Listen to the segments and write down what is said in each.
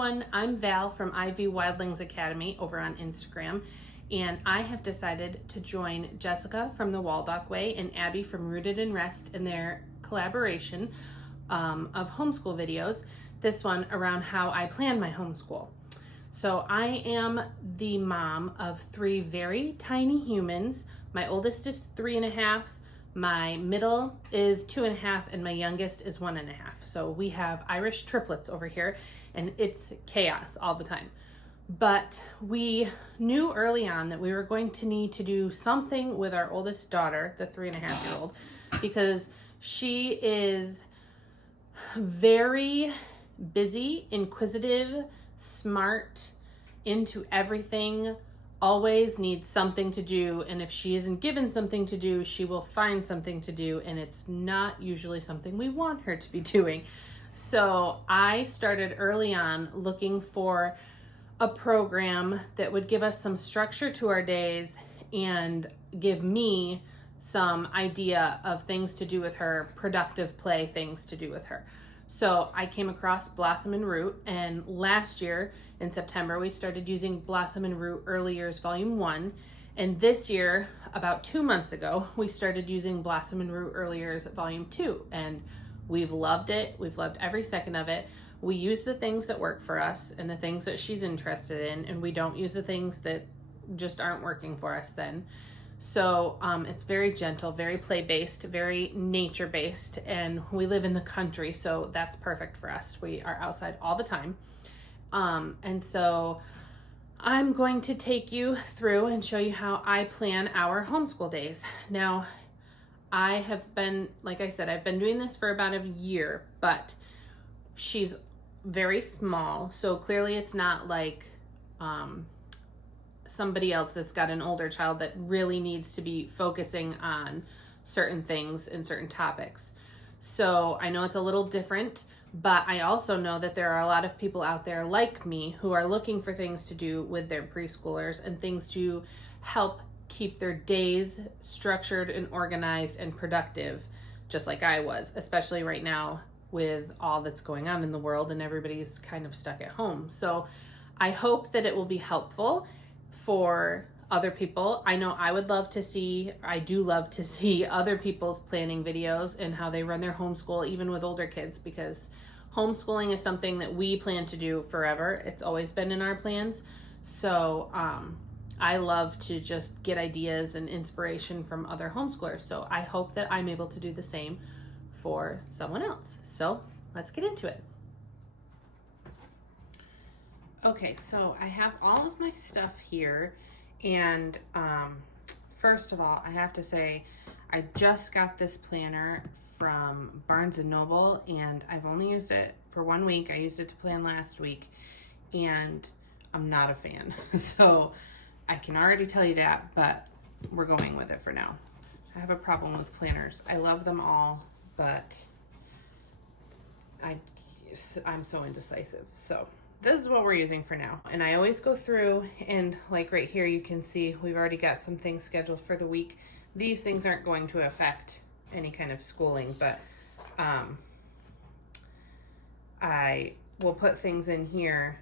everyone, I'm Val from IV Wildlings Academy over on Instagram, and I have decided to join Jessica from the Waldock Way and Abby from Rooted in Rest in their collaboration of homeschool videos, this one around how I plan my homeschool. So I am the mom of 3 very tiny humans. My oldest is 3.5, my middle is 2.5, and my youngest is 1.5. So we have Irish triplets over here, and it's chaos all the time. But we knew early on that we were going to need to do something with our oldest daughter, the 3.5-year-old, because she is very busy, inquisitive, smart, into everything, always needs something to do, and if she isn't given something to do, she will find something to do, and it's not usually something we want her to be doing. So I started early on looking for a program that would give us some structure to our days and give me some idea of things to do with her, productive play things to do with her. So I came across Blossom and Root, and last year in September we started using Blossom and Root Early Years Volume 1, and this year, about 2 months ago, we started using Blossom and Root Early Years Volume 2, and we've loved it. We've loved every second of it. We use the things that work for us and the things that she's interested in, and we don't use the things that just aren't working for us then. So it's very gentle, very play-based, very nature-based, and we live in the country, so that's perfect for us. We are outside all the time. And so I'm going to take you through and show you how I plan our homeschool days. Now, I have been, like I said, I've been doing this for about a year, but she's very small, so clearly it's not like somebody else that's got an older child that really needs to be focusing on certain things and certain topics. So I know it's a little different, but I also know that there are a lot of people out there like me who are looking for things to do with their preschoolers and things to help keep their days structured and organized and productive, just like I was, especially right now with all that's going on in the world and everybody's kind of stuck at home. So I hope that it will be helpful for other people. I know I do love to see other people's planning videos and how they run their homeschool, even with older kids, because homeschooling is something that we plan to do forever. It's always been in our plans. So I love to just get ideas and inspiration from other homeschoolers. So I hope that I'm able to do the same for someone else. So let's get into it. Okay, so I have all of my stuff here, and first of all, I have to say I just got this planner from Barnes & Noble, and I've only used it for 1 week. I used it to plan last week, and I'm not a fan. So I can already tell you that, but we're going with it for now. I have a problem with planners. I love them all, but I'm so indecisive. So this is what we're using for now. And I always go through, and like right here, you can see we've already got some things scheduled for the week. These things aren't going to affect any kind of schooling, but I will put things in here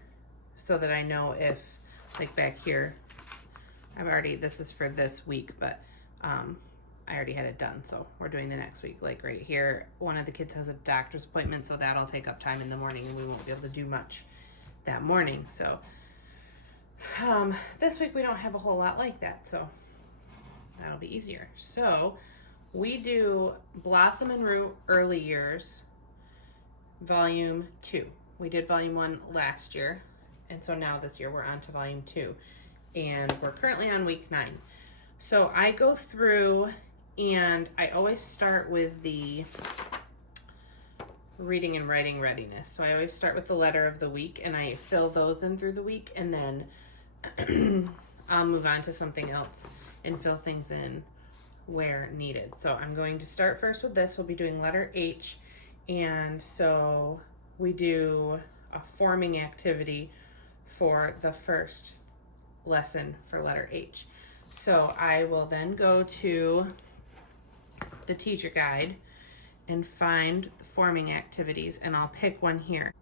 so that I know if, like back here, this is for this week, but I already had it done, so we're doing the next week. Like right here, one of the kids has a doctor's appointment, so that'll take up time in the morning, and we won't be able to do much that morning. So this week we don't have a whole lot like that, so that'll be easier. So we do Blossom and Root Early Years Volume 2. We did Volume 1 last year, and so now this year we're on to Volume 2, and we're currently on week 9. So I go through, and I always start with the reading and writing readiness. So I always start with the letter of the week, and I fill those in through the week, and then I'll move on to something else and fill things in where needed. So I'm going to start first with this. We'll be doing letter H, and so we do a forming activity for the first lesson for letter H. So I will then go to the teacher guide and find the forming activities, and I'll pick one here.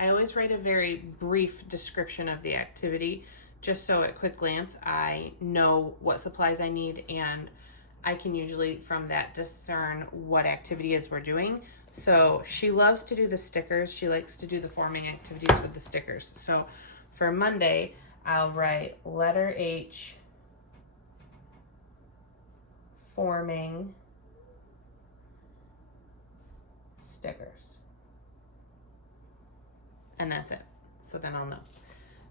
I always write a very brief description of the activity, just so at quick glance I know what supplies I need, and I can usually from that discern what activity is we're doing. So she loves to do the stickers. She likes to do the forming activities with the stickers. So for Monday, I'll write letter H, forming stickers. And that's it. So then I'll know.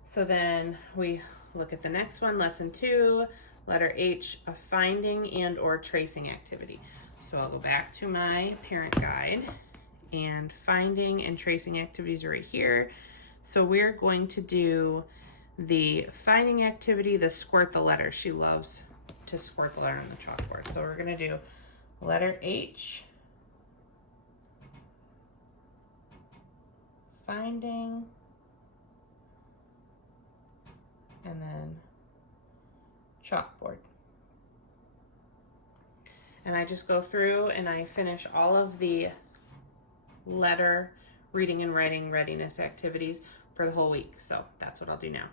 So then we look at the next one, lesson 2, letter H, a finding and or tracing activity. So I'll go back to my parent guide, and finding and tracing activities are right here. So we're going to do the finding activity, the squirt the letter. She loves to squirt the letter on the chalkboard. So we're gonna do letter H, finding, and then chalkboard. And I just go through and I finish all of the letter reading and writing readiness activities for the whole week. So that's what I'll do now.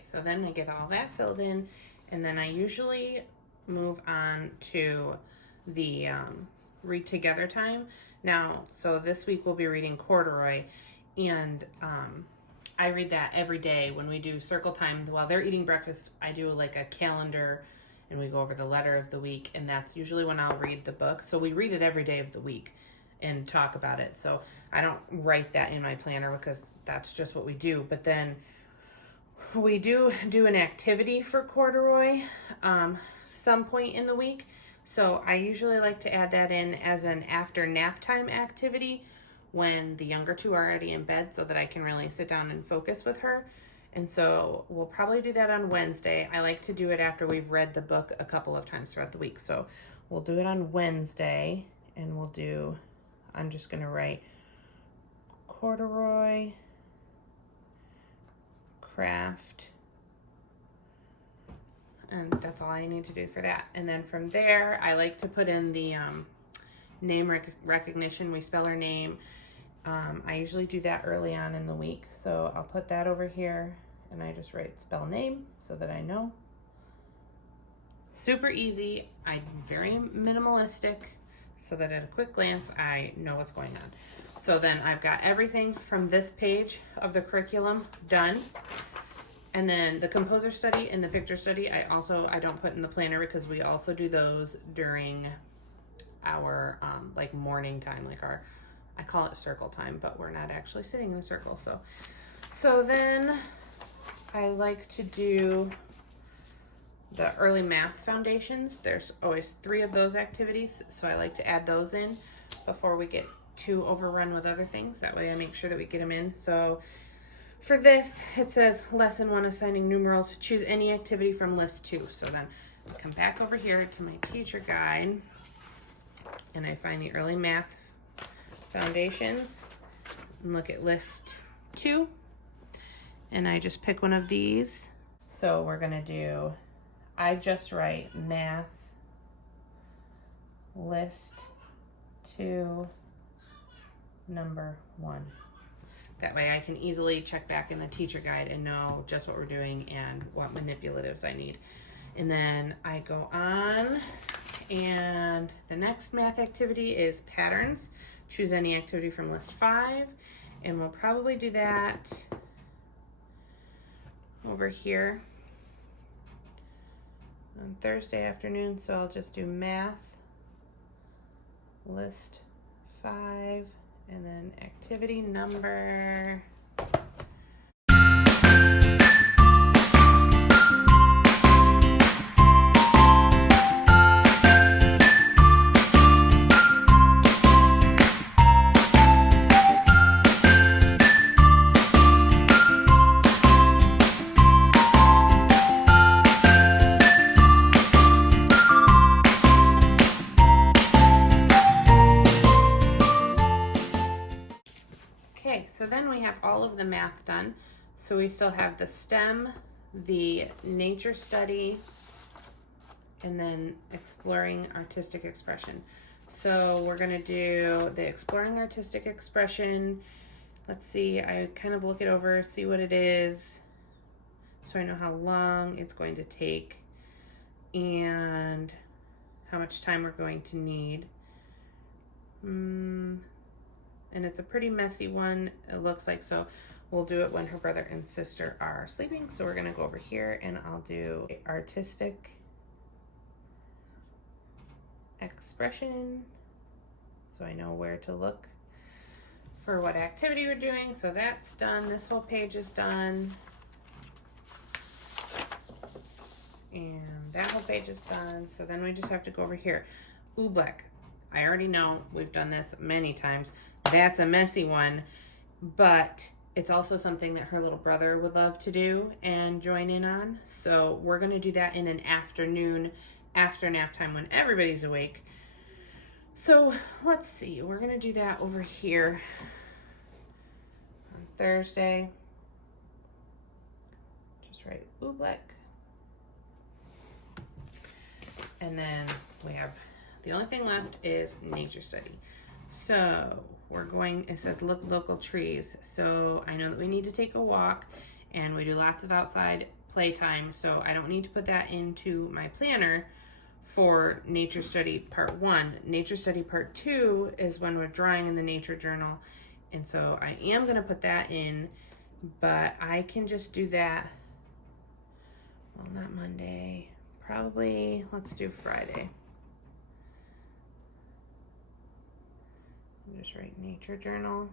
So then I get all that filled in, and then I usually move on to the read together time. Now, so this week we'll be reading Corduroy, and I read that every day when we do circle time. While they're eating breakfast, I do like a calendar, and we go over the letter of the week, and that's usually when I'll read the book. So we read it every day of the week and talk about it. So I don't write that in my planner because that's just what we do. But then we do an activity for Corduroy some point in the week. So I usually like to add that in as an after nap time activity when the younger two are already in bed, so that I can really sit down and focus with her. And so we'll probably do that on Wednesday. I like to do it after we've read the book a couple of times throughout the week. So we'll do it on Wednesday, and I'm just going to write Corduroy craft, and that's all I need to do for that. And then from there, I like to put in the name recognition. We spell our name. I usually do that early on in the week, so I'll put that over here, and I just write spell name so that I know. Super easy. I'm very minimalistic, so that at a quick glance I know what's going on. So then I've got everything from this page of the curriculum done. And then the composer study and the picture study, I don't put in the planner because we also do those during our like morning time, like I call it circle time, but we're not actually sitting in a circle. So then I like to do the early math foundations. There's always 3 of those activities, so I like to add those in before we get too overrun with other things. That way I make sure that we get them in. So for this, it says lesson 1, assigning numerals. Choose any activity from list 2. So then I come back over here to my teacher guide, and I find the early math foundations and look at list 2, and I just pick one of these. So we're gonna do, I just write math list 2 number 1. That way I can easily check back in the teacher guide and know just what we're doing and what manipulatives I need. And then I go on, and the next math activity is patterns. Choose any activity from list 5, and we'll probably do that over here on Thursday afternoon. So I'll just do math list 5 and then activity number Okay, so then we have all of the math done. So we still have the STEM, the nature study, and then exploring artistic expression. So we're gonna do the exploring artistic expression. Let's see, I kind of look it over, see what it is, so I know how long it's going to take and how much time we're going to need. And it's a pretty messy one, it looks like, so we'll do it when her brother and sister are sleeping. So we're gonna go over here and I'll do artistic expression, so I know where to look for what activity we're doing. So that's done, this whole page is done, and that whole page is done. So then we just have to go over here. Oobleck, I already know, we've done this many times. That's a messy one, but it's also something that her little brother would love to do and join in on. So we're gonna do that in an afternoon after nap time when everybody's awake. So let's see, we're gonna do that over here on Thursday. Just write Oobleck. And then we have, the only thing left is nature study. So we're going, it says look local trees. So I know that we need to take a walk and we do lots of outside playtime. So I don't need to put that into my planner for nature study part 1. Nature study part 2 is when we're drawing in the nature journal. And so I am gonna put that in, but I can just do that, well, not Monday, probably, let's do Friday. Just write nature journal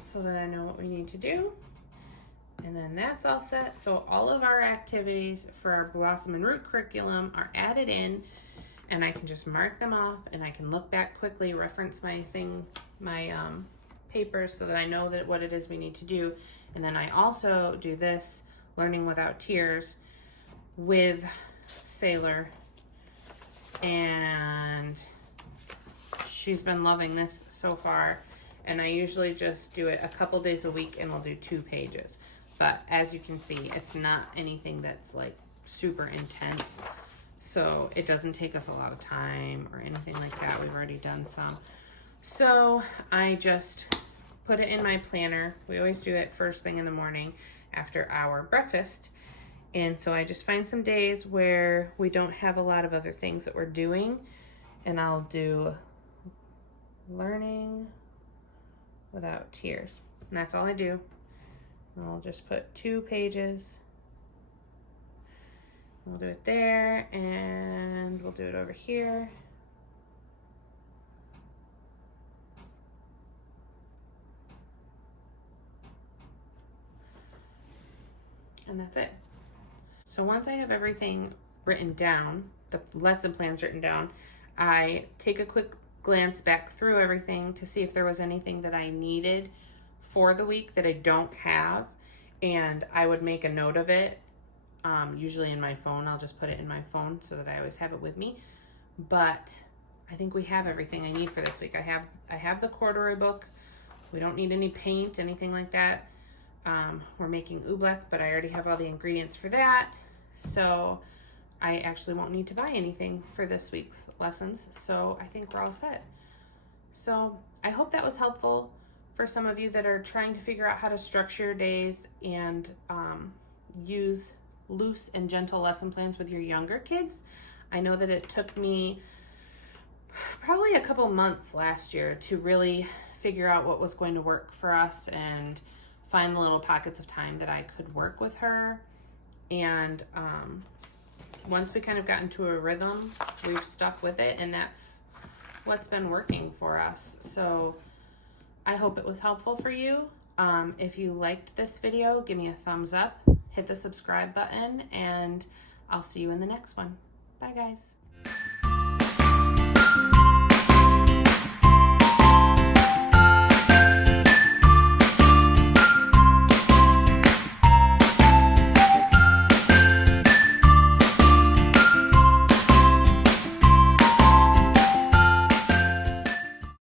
so that I know what we need to do. And then that's all set. So all of our activities for our Blossom and Root curriculum are added in, and I can just mark them off and I can look back quickly, reference my papers so that I know that what it is we need to do. And then I also do this Learning Without Tears with Sailor, and she's been loving this so far. And I usually just do it a couple days a week and we'll do 2 pages. But as you can see, it's not anything that's like super intense. So it doesn't take us a lot of time or anything like that. We've already done some. So I just put it in my planner. We always do it first thing in the morning after our breakfast. And so I just find some days where we don't have a lot of other things that we're doing. And I'll do Learning Without Tears. And that's all I do. And I'll just put 2 pages. We'll do it there, and we'll do it over here. And that's it. So once I have everything written down, the lesson plans written down, I take a quick glance back through everything to see if there was anything that I needed for the week that I don't have, and I would make a note of it, usually in my phone. I'll just put it in my phone so that I always have it with me. But I think we have everything I need for this week. I have the corduroy book. We don't need any paint, anything like that. We're making oobleck, but I already have all the ingredients for that. So I actually won't need to buy anything for this week's lessons. So I think we're all set. So I hope that was helpful for some of you that are trying to figure out how to structure your days and use loose and gentle lesson plans with your younger kids. I know that it took me probably a couple months last year to really figure out what was going to work for us and find the little pockets of time that I could work with her. And once we kind of got into a rhythm, we've stuck with it, and that's what's been working for us. So I hope it was helpful for you. If you liked this video, give me a thumbs up, hit the subscribe button, and I'll see you in the next one. Bye, guys.